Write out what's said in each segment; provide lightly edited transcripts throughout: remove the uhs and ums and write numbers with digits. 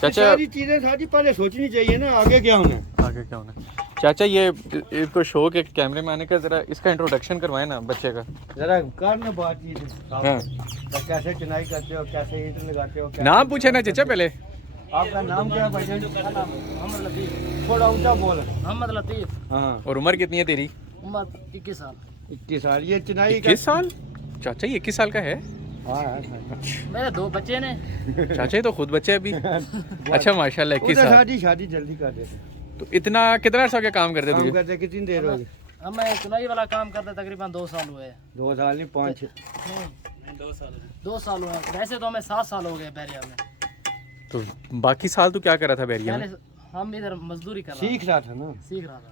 चाचा सारी चीजें सारी पहले सोचनी चाहिए ना, आगे क्या होना है। आगे क्या होना है। चाचा ये इसको शौक है कैमरे में आने का, जरा इसका इंट्रोडक्शन करवाए ना बच्चे का। जरा कर ना बातचीत हाँ। तो कैसे चुनाई करते हो, कैसे ईंट लगाते हो, कैसे नाम पूछे ना चाचा पहले। आपका नाम क्या है भाईजान? मोहम्मद लतीफ़। थोड़ा ऊंचा बोल। मोहम्मद लतीफ़। हाँ। और उम्र कितनी है तेरी? उम्र 21 साल। 21 साल। ये चुनाई 21 साल? चाचा ये 21 साल का है? हाँ हाँ। मेरे 2 बच्चे ने। चाचा ये तो खुद बच्चे अभी। अच्छा माशाल्लाह 21 उधर साल। शादी जल्दी कर देते। तो इतना कितना अर्सा क्या काम करते काम तुझे? करते कितनी देर हो गई? हमें सुनाई वाला काम करते तकरीबन 2 साल हुए। 2 साल नहीं 5 2 साल हुए। वैसे तो हमें 7 साल हो गए बैरिया में। तो बाकी साल तू क्या कर रहा था बैरिया में? पहले हम इधर मजदूरी कर रहे सीख रहा था ना। सीख रहा था।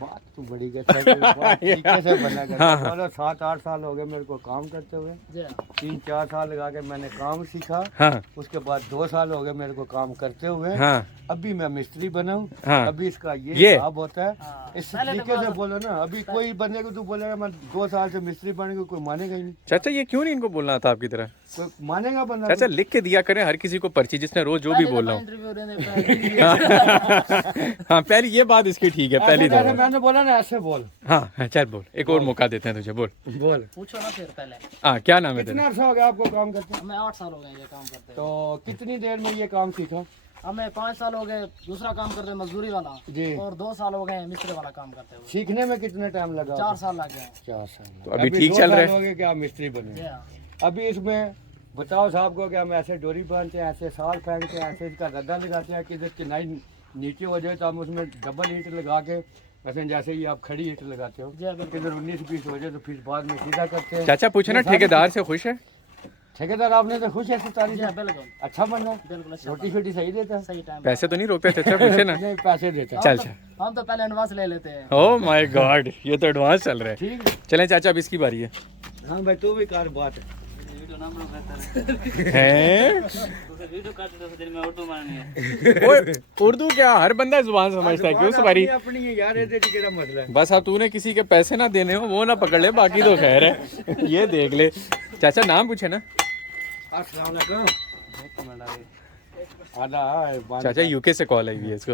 बात तो बड़ी तरीके से बना करता। हाँ, हाँ। बोलो 7-8 साल हो गए मेरे को काम करते हुए। जी हाँ। 3-4 साल लगा के मैंने काम सीखा। हाँ उसके बाद 2 साल हो गए मेरे को काम करते हुए। हाँ अभी मैं मिस्त्री बना हूँ। हाँ। अभी इसका ये ये? लाभ होता है। हाँ। इस पहले तो तरीके से बात- बोलो ना। अभी कोई बंदे को तू बोलेगा मैं 2 साल से मिस्त्री बनेगा, कोई मानेगा ही नहीं। चाचा ये क्यों नहीं इनको बोलना था आपकी तरह? कोई मानेगा बंदा? चाचा लिख के दिया करें हर किसी को पर्ची, जिसने रोज जो भी पहले बोल तो रहा हूँ। इंटरव्यू देने हाँ पहली ये बात इसकी ठीक है, पहली जैसे दफा। मैंने बोला ना ऐसे बोल। हाँ हाँ, चल बोल, एक और मौका देते हैं तुझे, बोल। बोल। पूछो ना फिर पहले। हाँ क्या नाम है कितना तेरा? अर्सा हो गया आपको काम करते? हमें 8 साल हो गए ये काम करते हुए। तो कितनी देर में ये काम सीखा? हमें 5 साल हो गए दूसरा काम करते मजदूरी वाला। जी। और 2 साल हो गए मिस्त्री वाला काम करते हुए। सीखने में कितना टाइम लगा? 4 साल लग गए। 4 साल। तो अभी ठीक चल रहा है? हो गए कि आप मिस्त्री बने? जी हाँ। अभी इसमें बताओ साहब को कि हम ऐसे डोरी बांधते हैं, ऐसे साल फेंकते हैं, ऐसे इसका गद्दा लगाते हैं कि जब चिनाई नीचे हो जाए तो हम उसमें डबल ईंट लगा के, ऐसे जैसे ही आप खड़ी ईंट लगाते हो, जी हाँ, बिल्कुल। इधर 19-20 हो जाए तो फिर बाद में सीधा करते हैं। चाचा पूछे ना ये सारी- ठेकेदार से खुश है? ठेकेदार आपने तो खुश है 47 जी हाँ, बिल्कुल अच्छा बंदा, बिल्कुल। अच्छा रोटी शोटी सही देता है? सही टाइम। पैसे तो नहीं रोकते चाचा, पूछे ना। नहीं पैसे देता है। चल चल। हम तो पहले एडवांस ले लेते हैं। ओ माय गॉड, ये तो एडवांस चल रहा है। ठीक है। चलें चाचा, अब इसकी बारी है। हाँ भाई तू भी कार बात है। हैं? ओए, उर्दू क्या हर बंदा जुबान समझता है, क्यों सवारी? अपनी है यार, ये तेरा मसला है। बस अब तूने किसी के पैसे ना देने हो वो ना पकड़ ले, बाकी तो खैर है। ये देख ले चाचा, नाम पूछे ना। अस्सलाम वालेकुम। आधा चाचा यूके से कॉल आई हुई है इसको।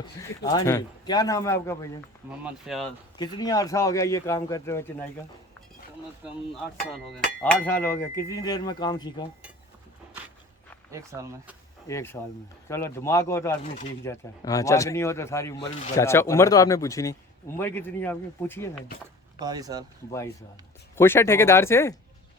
हाँ जी। क्या नाम है आपका भैया? मोहम्मद फयाज। कितनी अर्सा हो गया ये काम करते हुए चिनाई का? कम से कम 8 साल हो गए। 8 साल हो गया। कितनी देर में काम सीखा? 1 साल में। 1 साल में। चलो दिमाग हो तो आदमी सीख जाता है। हाँ, दिमाग चाचा। नहीं हो तो सारी उम्र भी बर्बाद चाचा कर उम्र तो देता है। आपने पूछी नहीं। उम्र कितनी है आपकी? पूछिए ना। 22 साल। 22 साल। खुश है ठेकेदार से?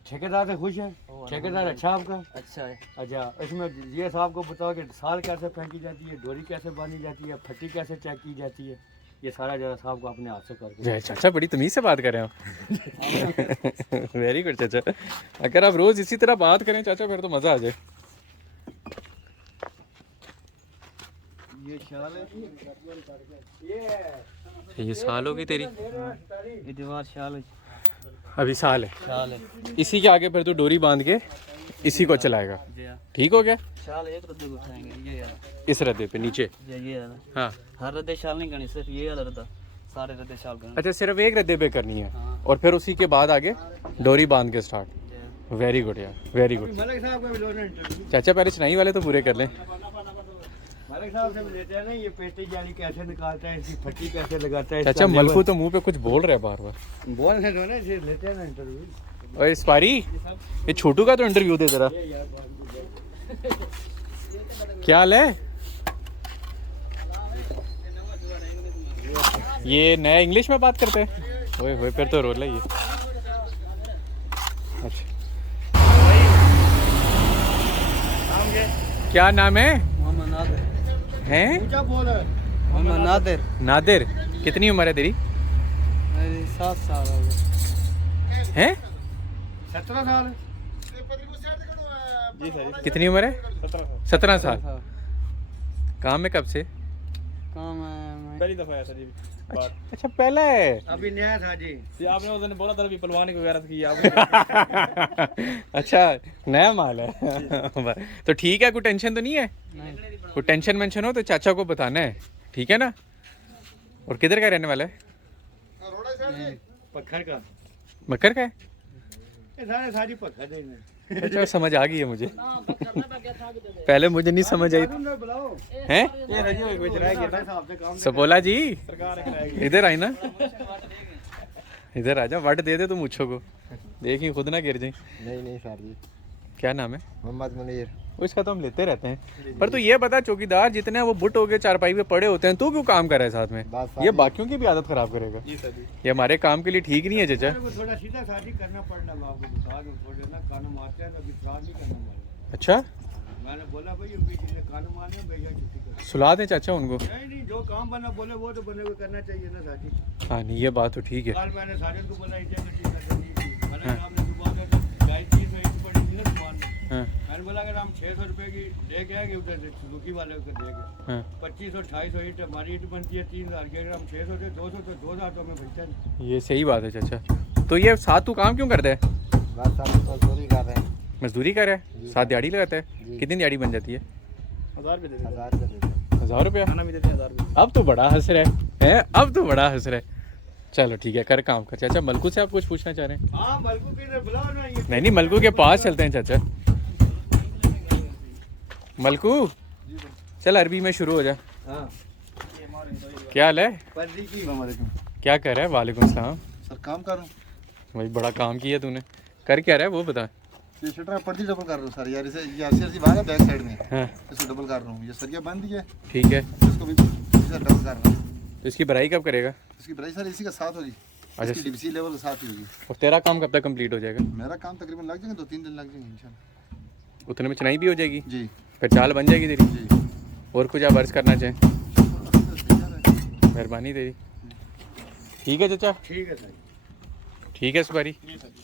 ठेकेदार से खुश है? ठेकेदार अच्छा आपका? अच्छा है। अच्छा, इसमें ये साहब को बताओ कि साल कैसे फेंकी जाती है, डोरी कैसे बांधी जाती है, फट्टी कैसे चेक की जाती है, ये सारा जरा साहब को अपने हाथ से करके। जय चाचा, बड़ी तमीज से बात कर रहे हो। वेरी गुड चाचा, अगर आप रोज इसी तरह बात करें चाचा फिर तो मजा आ जाए। ये शाल है। ये साल होगी तेरी? ये दीवार शाल है। अभी साल है। शाल है। इसी के आगे फिर तू डोरी बांध के इसी को चलाएगा। जी हाँ। ठीक हो गया? शाल एक रद्दे को उठाएंगे ये यार। इस रद्दे पे नीचे। ये यार। हाँ हर रद्दे शाल नहीं करनी, सिर्फ ये वाला रद्दा। सारे रद्दे शाल करने। अच्छा, सिर्फ एक रद्दे पे करनी है हाँ। और फिर उसी के बाद आगे डोरी बांध के स्टार्ट। जी हाँ। वेरी गुड यार, वेरी गुड। मलिक साहब का भी लो ना इंटरव्यू। चाचा पहले चनाई वाले तो पूरे कर लें। मलिक साहब से भी लेते हैं ना, ये पेटी जाली कैसे निकालता है, इसकी फट्टी कैसे लगाता है। चाचा मलकू तो मुंह पे कुछ बोल रहा है बार बार। बोल से दो ना, इसे लेते हैं ना इंटरव्यू। और इस बारी ये छोटू का तो इंटरव्यू दे जरा। क्या हाल है? ये नया इंग्लिश में बात करते हैं? ओए होए, फिर तो रोल है ये। अच्छा, क्या नाम है? मोहम्मद नादिर। हैं? क्या बोल रहा है? मोहम्मद नादिर। नादिर, कितनी उम्र है तेरी? मेरी 7 साल हो गए। हैं? 17 साल। जी सर। कितनी उम्र है? 17 साल। काम में कब से? काम है पहली दफा आया था जी। अच्छा पहला है। अभी नया था जी। जी आपने उस दिन बोला था भी पलवानी वगैरह की आपने। अच्छा, नया माल है। तो ठीक है, कोई टेंशन तो नहीं है? नहीं। कोई टेंशन मेंशन हो तो चाचा को बताना है, ठीक है ना? और किधर का रहने वाला है? पत्थर का। मक्कर का है? ये सारे सारी पत्थर है। अच्छा समझ आ गई है मुझे, हाँ, बस करना है, बाकी अच्छा आगे दे दे। पहले मुझे नहीं समझ आई थी। बुलाओ हैं ये रजियो एक बेच रहा है साहब से काम सपोला जी सरकार कराएगी। इधर आई ना, इधर आजा, वट दे दे तू मुझको को, देखी खुद ना गिर जाए। नहीं नहीं सर जी, क्या नाम है मोहम्मद मुनीर। उसका तो हम लेते रहते हैं, पर तू ये बता चौकीदार जितने हैं वो बुट हो गए चारपाई पे पड़े होते हैं, तू क्यों काम कर रहा है साथ में? बस ये बाकियों की भी आदत खराब करेगा, जी सर जी। ये हमारे काम के लिए ठीक नहीं है चाचा। को थोड़ा सीधा साधी करना पड़ना आपको बता दूं, थोड़े ना कान मारते हैं तो विश्वास नहीं करना पड़ेगा। अच्छा मैंने बोला भाई उनकी जिसने कान मारने भैया छुट्टी करो। सुला दें चाचा उनको। नहीं नहीं, जो काम बना बोले वो तो बने हुए करना चाहिए ना साथी। हाँ नहीं ये बात तो ठीक है। कल मैंने सारे को बोला इसे तो ठीक है नहीं थी, मैंने आपने सुबह का गाय 300 ईंट पड़ी थी ना सामान में। हाँ मैंने बोला अगर हम 600 रुपए की लेके आएंगे उधर से सुजुकी वाले को देंगे, हाँ 2500 2800 ईंट हमारी ईंट बनती है 3000 की, अगर हम 600 से 200 तो 2000 तो हमें बचता नहीं। ये सही बात है चाचा। तो ये साथ तू काम क्यों करता है? बस सर मजदूरी कर रहे हैं। मजदूरी कर रहा है, साथ दिहाड़ी लगाता है, जी। कितनी दिहाड़ी बन जाती है? 1000 रुपये दे देते 1000 का देते हैं। 1000 रुपया? खाना भी देते हैं 1000 रुपये। अब तो बड़ा हंस रहा है, अब तो बड़ा हंस रहा है। चलो ठीक है कर काम कर चाचा। मलकू से आप कुछ पूछना चाह रहे हैं? हाँ मलकू की इधर बुलाओ ना ये। नहीं नहीं मलकू के पास चलते हैं चाचा। मलकू चल अरबी में शुरू हो जा। हाँ क्या हाल है? पर्दी की क्या कर रहा है? वालेकुम सलाम। सर काम कर रहा हूँ, भाई बड़ा काम किया तूने, कर क्या रहा है वो बता। ये शटर पर्दी डबल कर रहा हूँ सर यार, इसे ये RCRC भाग है बैक साइड में, हाँ इसको डबल कर रहा हूँ। ये सरिया बंद ही है, ठीक है, इसको भी सर डबल कर रहा हूँ। तो इसकी भराई कब करेगा? इसकी प्राइस सर इसी का साथ होगी, अच्छा। इसकी DBC लेवल के साथ ही होगी। और तेरा काम कब तक कंप्लीट हो जाएगा? मेरा काम तकरीबन लग जाएंगे 2-3 दिन लग जाएंगे इंशाल्लाह। उतने में चनाई भी हो जाएगी, जी फिर चाल बन जाएगी तेरी। जी और कुछ आप अर्ज करना चाहें? मेहरबानी तेरी। ठीक है चाचा, ठीक है सर। ठीक है सुपारी। जी सर जी।